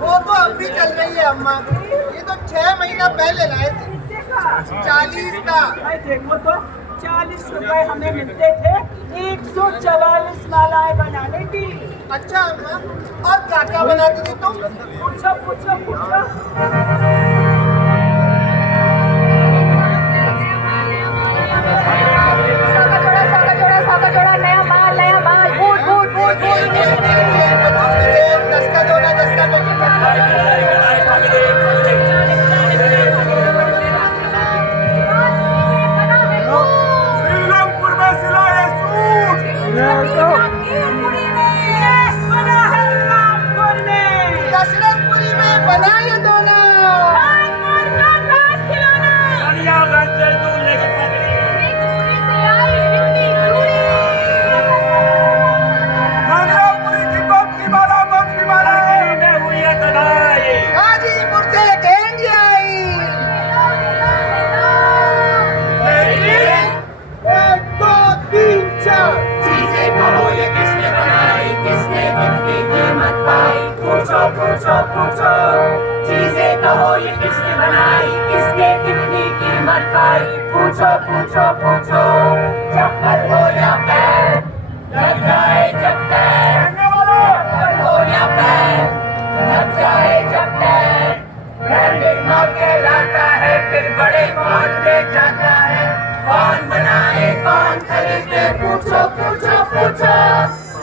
वो तो अब भी चल रही है अम्मा। ये तो 6 महीना पहले लाए थे। 40 का। देखो तो 40 रुपए हमें मिलते थे 144 मालाएं बनाने की। अच्छा अम्मा, और क्या क्या बनाती थी तुम? पूछो पूछो पूछो। साका जोड़ा नया माल बूट बूट बूट बूट। 10 का जोड़ा 10 का श्रीरामपुर में सिलाए सूट। दशरथपुरी में बनाए दोना। मंगलापुरी की बत्ती माला गाजीपुर से गेंजी आई। 1 2 3 4 चीजें कहो ये किसने बनाई, किसने कितनी कीमत पाई, पूछो पूछो पूछो। चीजें कहो ये किसने बनाई, किसने कितनी कीमत पाई, पूछो पूछो पूछो। चप्पल हो या पैर, लग जाए जब तैर, चप्पल हो या पैर, लग जाए जब तैर। ब्रांडिंग मॉल कहलाता है, फिर बड़े मॉल में जाता है। कौन बनाए कौन खरीदे, पूछो पूछो पूछो।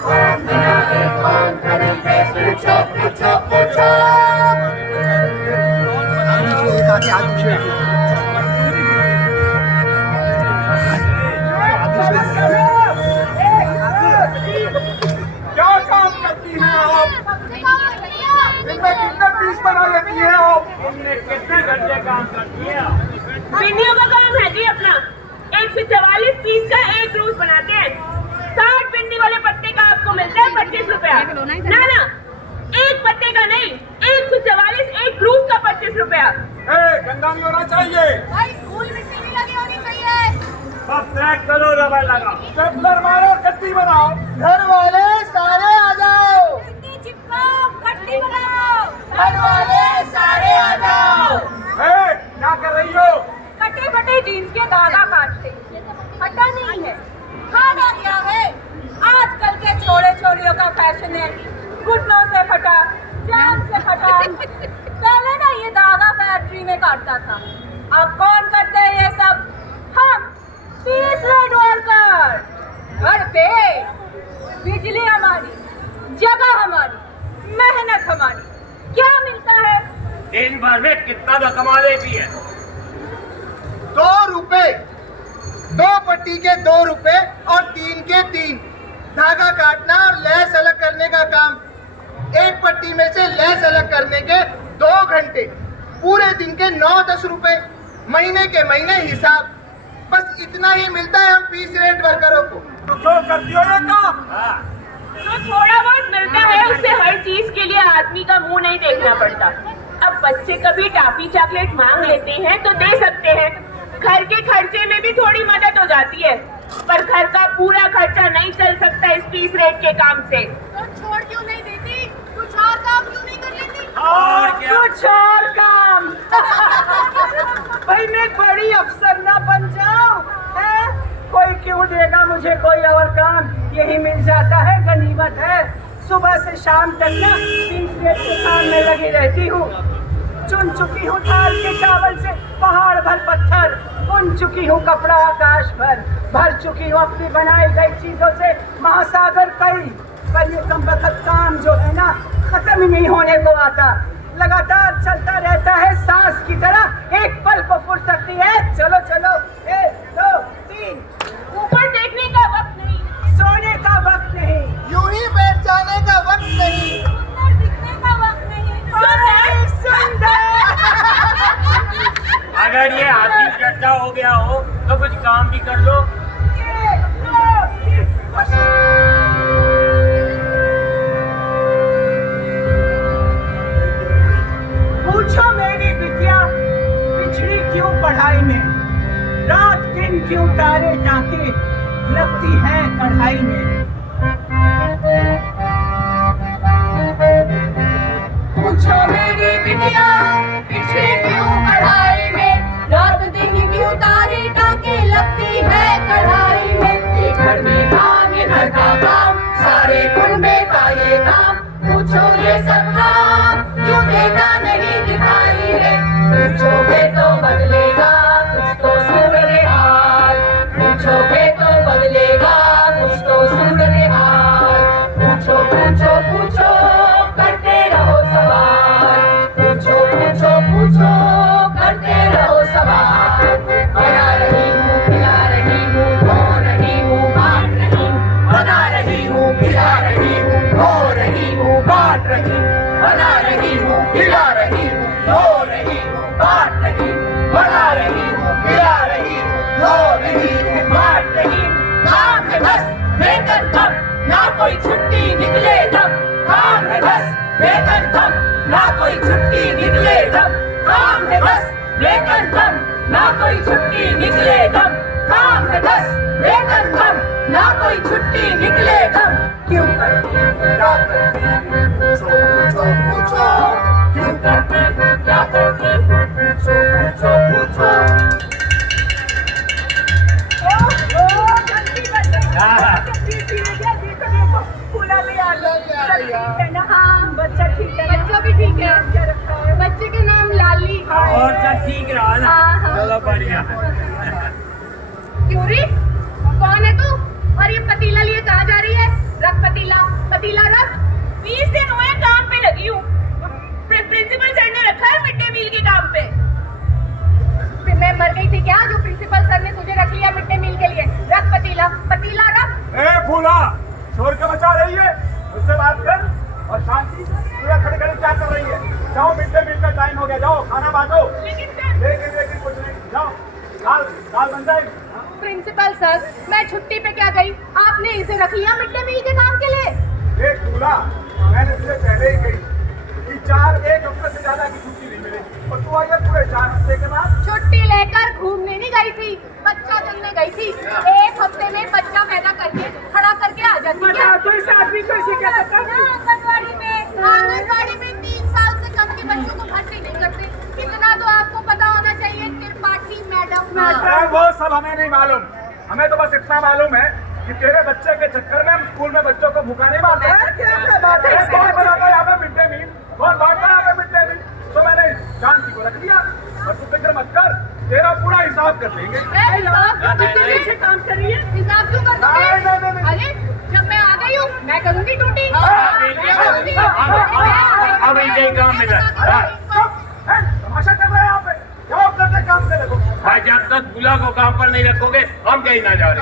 कौन बनाए कौन खरीदे, पूछो पूछो पूछो। क्या काम करती हैं आप? दिन में कितने पीस बना लेती हैं आप? कितने घंटे काम करती हैं आप? भिंडियों का काम है जी अपना। 144 पीस का एक रोज बनाते हैं। 60 भिंडी वाले पत्ते का आपको मिलता है 25 रुपया। ना एक पत्ते का नहीं, 144 एक रूप का 25 रुपया। गंदा नहीं होना चाहिए। भाई धूल मिट्टी भी लगी होनी चाहिए। अब ट्रैक करो, रबर लगा, स्टेपलर मारो, गद्दी बनाओ। घर वाले सारे आ जाओ। भिंडी चिपकाओ, गट्टी बनाओ। घर वाले सारे आ जाओ। क्या कर रही हो? कटे फटे जीन्स के दागा काटते। फटा नहीं है, खाना क्या है। आजकल के छोरे छोरियों का फैशन है घुटनों से फटा, जान से फटा। पहले ना ये दागा फैक्ट्री में काटता था, अब कौन करते हैं ये सब? हम 30 रेट वर्कर। घर पे बिजली हमारी, जगह हमारी, मेहनत हमारी। क्या मिलता है? दिन भर में कितना तो कमा लेती है? 2 रुपए। 2 पट्टी के 2 रुपए और 3 के 3। धागा काटना और लैस अलग करने का काम। 1 पट्टी में से लैस अलग करने के 2 घंटे। पूरे दिन के 9-10 रुपए। महीने के महीने हिसाब। बस इतना ही मिलता है हम 20 रेट वर्करों को। तो क्यों करती हो ये काम? जो थोड़ा बहुत मिलता है उससे हर चीज के लिए आदमी का मुंह नहीं देखना पड़ता। अब बच्चे कभी टॉफी चॉकलेट मांग लेते हैं तो दे सकते हैं। घर के खर्चे में भी थोड़ी मदद हो जाती है, पर घर का पूरा खर्चा नहीं चल सकता इस 20 रेट के काम से। तो छोड़ क्यों नहीं देती? कुछ और काम क्यों नहीं कर लेती? और क्या? कुछ और काम। भाई मैं बड़ी अफसर ना बन जाऊं, है? कोई क्यों देगा मुझे कोई और काम? यही मिल जाता है, गनीमत है। सुबह से शाम तक ना 20 रेट के काम में लगी रहती हूँ। चुन चुकी हूँ थाल के चावल से पहाड़ भर पत्थर, बुन चुकी हूँ कपड़ा आकाश भर चुकी हूँ अपनी बनाई गई चीजों से महासागर कई। पर ये कम वक्त काम जो है ना खत्म ही नहीं होने को आता, लगातार चलता रहता है सांस की तरह। एक पल को फुर्सत नहीं है। चलो चलो, 1 2 3। ऊपर देखने का वक्त नहीं, सोने का वक्त नहीं, यूं ही बैठ जाने का वक्त नहीं। सुंदर दिखने का वक्त नहीं। सुंदर। अगर ये हाथी चट्टा हो गया हो तो कुछ काम भी कर लो। 1 2 पूछो मेरी बिटिया पिछड़ी क्यों पढ़ाई में, रात दिन क्यों तारे टांके लगती है कढ़ाई में। है कढ़ाई में। ये घर में काम, ये घर का काम, सारे कुनबे का ये काम। पूछो ये सब काम क्यों देता नहीं दिखाई रे। पूछोगे तो बदलेगा कुछ तो सूरत हाल। पूछोगे तो बदलेगा कुछ तो सूरत हाल। पूछो पूछो पूछो करते रहो सवाल। पूछो पूछो पूछो करते रहो सवाल। बना रही हूँ, खिला रही हूँ, धो रही हूँ, बांट रही हूँ। बना रही हूँ, खिला रही हूँ, धो रही हूँ, बांट रही हूँ। बना रही हूँ, खिला रही हूँ, धो रही हूँ, बांट रही हूँ। बना रही हूँ, खिला रही हूँ, धो रही हूँ, बांट रही हूँ। काम है बस वेतन कम, ना कोई छुट्टी निकले तब। काम है बस वेतन कम, ना कोई छुट्टी निकले तब। काम है बस वेतन कम, ना कोई छुट्टी निकले तब। काम है बस वेतन कम, ना कोई छुट्टी निकले तब। क्यों करती हूँ, क्या करती हूँ, पूछो पूछो पूछो। क्यों करती हूँ, क्या करती हूँ, पूछो पूछो पूछो। बच्चा ठीक है, बच्चा भी ठीक है। बच्चे के नाम लाली। और सब ठीक रहा ना? चलो बढ़िया। क्यों री? कौन है तू? और ये पतीला लिए कहाँ जा रही है? रख पतीला, पतीला रख। 20 दिन हुए काम पे लगी हूँ। प्रिंसिपल सर ने रखा है मिड डे मील के काम पे। फिर मैं मर गई थी क्या जो प्रिंसिपल सर ने तुझे रख लिया मिड डे मील के लिए? रख पतीला, पतीला रख। ए फूला, शोर क्यों मचा रही है? उससे बात कर। और शांति तू यहाँ खड़े खड़े क्या कर रही है? जाओ, मिड डे मील का टाइम हो गया, जाओ खाना बांटो। लेकिन कुछ नहीं, जाओ दाल दाल बन जाएगी। प्रिंसिपल सर, मैं छुट्टी पे क्या गई? आपने इसे रख लिया मिड डे मील के काम के लिए। देख फूला, मैंने तुझे पहले ही कही कि एक हफ्ते से ज्यादा की छुट्टी नहीं मिलेगी और तू आई है पूरे 4 हफ्ते के बाद। छुट्टी लेकर घूमने नहीं गई थी, बच्चा जन्मने गई थी। 1 हफ्ते में बच्चा पैदा करके खड़ा करके आ जाती है। आंगनबाड़ी में 3 साल से कम के बच्चों को भर्ती नहीं करते। इतना तो आपको पता होना चाहिए त्रिपाठी मैडम। वो सब हमें नहीं मालूम, हमें तो बस इतना मालूम है कि तेरे बच्चे के चक्कर में हम स्कूल में बच्चों को भूखा नहीं मारते। कौन बनाता यहाँ पे मिड डे मील? कौन बांटता यहाँ पे मिड डे मील? तो मैंने शांति को रख लिया और तू फिक्र मत कर, तेरा पूरा हिसाब कर देंगे। काम करिए, हिसाब क्यों कर दोगे? अरे जब मैं आ गई हूँ मैं करूँगी ड्यूटी। अब यही काम मिला। तमाशा चल रहा है यहाँ पे, जाओ अपने काम से लगो। भाई जब तक बुला को काम पर नहीं रखोगे हम कहीं ना जा रहे।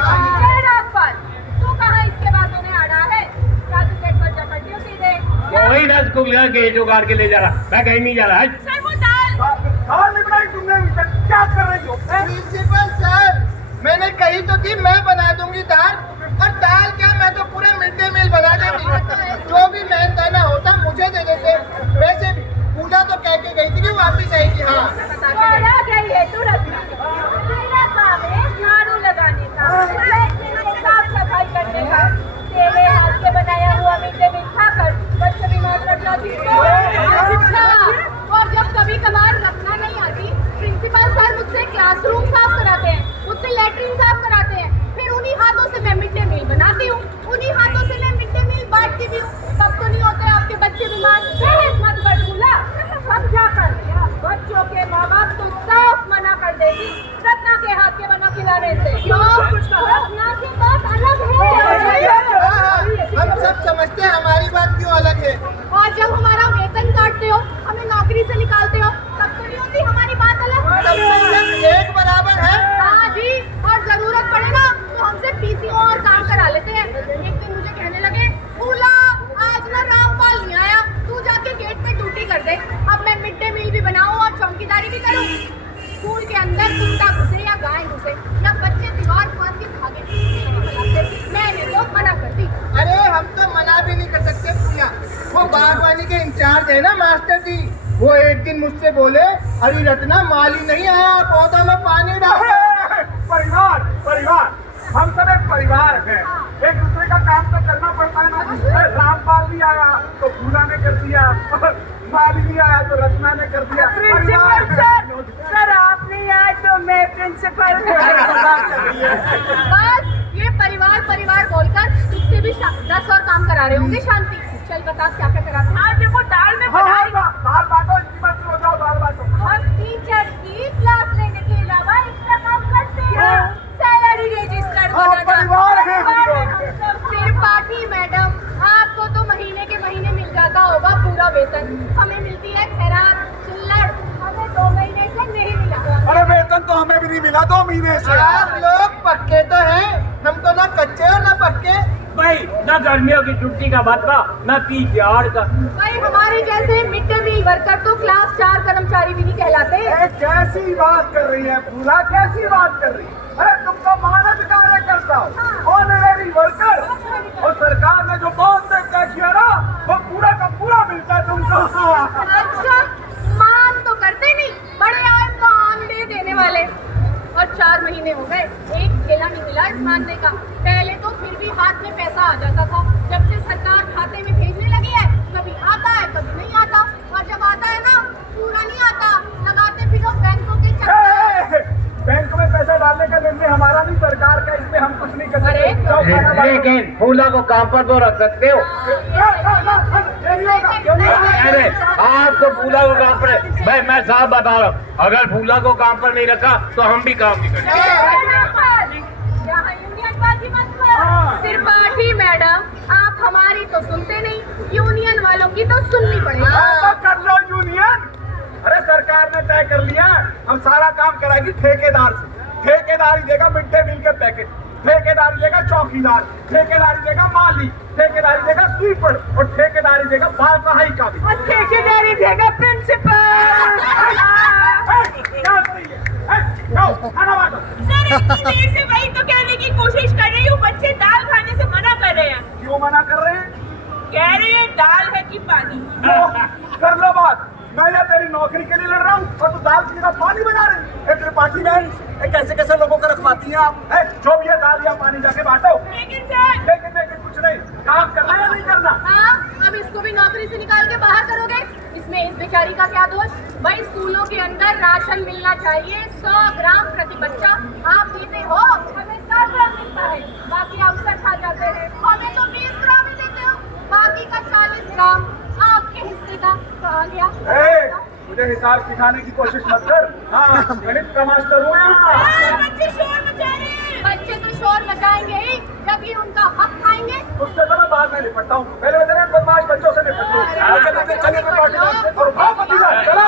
तू कहाँ इसके बातों में आ रहा है? क्या तू गेट पर जा पड़ती हो सीधे? वही ना इसको गेट उगाड़ के ले जा रहा, मैं कहीं नहीं जा रहा है। सर वो दाल नहीं बनाई तुमने, क्या कर रही हो? प्रिंसिपल सर, मैंने कही तो थी मैं बना दूंगी दाल। और दाल क्या, मैं तो पूरे मिड डे मील बना देती। जो भी मेहनताना होता मुझे दे देते। वैसे भी पूजा तो कह के गई थी कि वापिस आएगी। हाँ गई है तू रखना। मेरा काम है झाड़ू लगाने का, साफ सफाई करने का। तेरे हाथ से बनाया हुआ मिड डे मील खाकर बच्चे बीमार पड़ जाती है। और जब कभी कभार रखना नहीं आती, प्रिंसिपल सर मुझसे क्लासरूम साफ कराते हैं, मुझसे लैट्रिन साफ कराते हैं। फिर उन्हीं हाथों से मैं मिड डे मील बनाती हूँ, उन्हीं हाथों से मैं मिड डे मील बांटती भी हूँ। तब तो नहीं होते आपके बच्चे बीमार। मत कर भूला, समझा कर। बच्चों के माँ बाप तो साफ मना कर देगी रत्ना के हाथ के बना खिलाने से। रत्ना की बात अलग है। हम सब समझते हैं हमारी बात क्यों अलग है। और जब हमारा वेतन काटते हो, हमें नौकरी से निकालते हो, तब तो नहीं होती हमारी बात अलग। एक बराबर है। हाँ जी, और जरूरत पड़े ना तो हमसे पीसीओ और काम करा लेते हैं। एक दिन मुझे कहने लगे, फूला आज ना रामपाल नहीं आया, तू जाके गेट पे ड्यूटी कर दे। अब मैं मिड डे मील भी बनाऊं और चौकीदारी भी करूं। स्कूल के अंदर कुत्ता घुसे या गाय घुसे या बच्चे दीवार फांद के भागे, मैंने तो मना कर दी। अरे हम तो मना भी नहीं कर सकते पूजा। वो बागवानी के इंचार्ज है ना मास्टर जी, वो एक दिन मुझसे बोले, अरे रत्ना माली नहीं आया, पौधा में पानी डाल। परिवार परिवार, हम सब एक परिवार है, एक दूसरे का काम तो करना पड़ता है ना। रामपाल नहीं आया तो फूला ने कर दिया, माली नहीं आया तो रत्ना ने कर दिया। प्रिंसिपल सर, आपने नहीं आए तो मैं प्रिंसिपल बस ये परिवार परिवार बोलकर तुझसे भी 10 और काम करा रहे होंगे। शांति, चल बता क्या क्या कराते हैं। आज देखो दाल में हाँ बनाई दाल बांटो, इनकी मत सुनो, जाओ दाल बांटो। हम टीचर की क्लास लेने के अलावा एक्स्ट्रा काम करते हैं। सैलरी रजिस्टर परिवार है हम लोग। त्रिपाठी मैडम, आपको तो महीने के महीने मिल जाता होगा पूरा वेतन, हमें मिलती है खैरात चिल्लड़, हमें 2 महीने से नहीं मिला। अरे वेतन तो हमें भी नहीं मिला 2 महीने से। आप लोग पक्के तो हैं, हम तो ना कच्चे और ना पक्के। भाई न गर्मियों की छुट्टी का भत्ता न 30,000 का। भाई हमारे जैसे मिड डे मील वर्कर तो क्लास 4 कर्मचारी भी नहीं कहलाते। कैसी बात कर रही है पूरा, कैसी बात कर रही है? अरे तुम तो मानव कार्य करता हो, ऑनरेरी वर्कर, और सरकार ने जो बहुत तय किया ना वो पूरा का पूरा मिलता है तुमको। अच्छा, मान तो करते नहीं, बड़े आए तो आमदे देने वाले। और 4 महीने हो गए, एक ठेला नहीं मिला इस मानने का। पहले तो फिर भी हाथ में पैसा आ जाता था, जब से सरकार खाते में भेजने लगी है कभी आता है कभी नहीं आता, और जब आता है ना पूरा नहीं आता, लगाते फिर बैंकों के चक्कर। बैंक में पैसा डालने का निर्णय हमारा नहीं, सरकार का, इसमें हम कुछ नहीं कर अरे, सकते। जाओ खाना बनाओ। लेकिन फूला को काम पर तो रख सकते हो। अरे आपको फूला को काम पर, भाई मैं साफ बता रहा हूँ, अगर फूला को काम पर नहीं रखा तो हम भी काम नहीं करेंगे। यहाँ यूनियन बाजी मत करो। त्रिपाठी मैडम, आप हमारी तो सुनते नहीं, यूनियन वालों की तो सुननी पड़ेगी। तो कर लो यूनियन। अरे सरकार ने तय कर लिया, हम सारा काम कराएगी ठेकेदार से। ठेकेदारी देगा मिड डे मील के पैकेट, ठेकेदारी देगा चौकीदार, ठेकेदारी देगा माली, ठेकेदारी देगा स्वीपर, और ठेकेदारी देगा बाल कढ़ाई का भी। और ठेकेदारी देगा प्रिंसिपल। क्या सही है? जाओ खाना बांटो। सर इतनी देर से वही तो कहने की कोशिश कर रही हूँ, बच्चे दाल खाने से मना कर रहे हैं। क्यों मना कर रहे हैं? कह रहे हैं दाल है कि पानी। कर लो बात, मैं या तेरी नौकरी के लिए लड़ रहा हूँ और तू दाल की जगह पानी बना रही है। त्रिपाठी बहन, कैसे कैसे लोगों को रखवाती हैं आप? जो भी है दाल या पानी जाके बांटो। लेकिन सर, लेकिन कुछ नहीं, काम करना या नहीं करना? हाँ, अब इसको भी नौकरी से निकाल के बाहर करोगे? इसमें इस बेचारी का क्या दोष? भाई स्कूलों के अंदर राशन मिलना चाहिए 100 ग्राम प्रति बच्चा, आप देते हो, हमें 60 ग्राम मिलता है, बाकी अफसर खा जाते हैं। हमें तो 20 ग्राम ही देते हो, बाकी का 40 ग्राम आपके हिस्से का कहाँ गया? मुझे हिसाब सिखाने की कोशिश मत कर। हाँ, गणित का मास्टर हूँ यहाँ। बच्चे शोर मचा रहे हैं। बच्चे तो शोर मचाएंगे ही, जब ये उनका हक खाएंगे। उससे तो मैं बाद में निपटता हूँ, पहले मैं तेरे बदमाश बच्चों से निपटता हूँ। चलिए और भाव भतीजा, चला।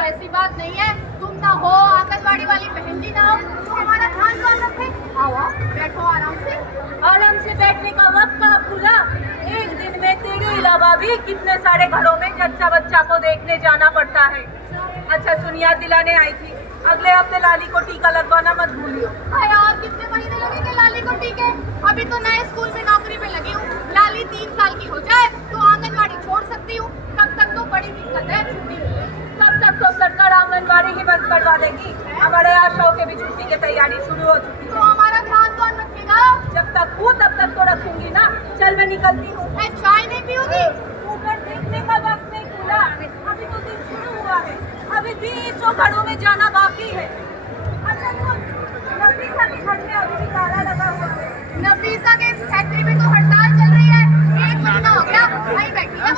ऐसी बात नहीं है, तुम ना हो आंगनबाड़ी वाली बहन जी ना हो तो हमारा ध्यान कौन रखे? आओ बैठो आराम से बैठने का वक्त कहाँ भूला? एक दिन में तेरे अलावा भी कितने सारे घरों में जच्चा बच्चा को देखने जाना पड़ता है। अच्छा सुन, याद दिलाने आई थी, अगले हफ्ते लाली को टीका लगवाना मत भूलियो। यार कितने महीने लगेंगे लाली को टीके? अभी तो नए स्कूल में नौकरी पे लगी हूँ, लाली 3 साल की हो जाए तो आंगनबाड़ी छोड़ सकती हूँ, तब तक तो बड़ी दिक्कत है छुट्टी मिलने। तब तक तो सरकार आंगनबाड़ी ही बंद करवा देगी। हमारे आशाओं के भी छुट्टी की तैयारी शुरू हो चुकी है। तो हमारा ध्यान कौन रखेगा? जब तक हूँ तब तक तो रखूंगी ना। चल मैं निकलती हूँ। चाय नहीं पीऊंगी? ऊपर देखने का वक्त नहीं खुला, अभी तो दिन शुरू हुआ है, अभी 20 घरों में जाना बाकी है। अच्छा सुन, नफीसा के घर में अभी भी ताला लगा हुआ है। नफीसा के फैक्ट्री में तो हड़ताल चल रही है, वहीं बैठी है।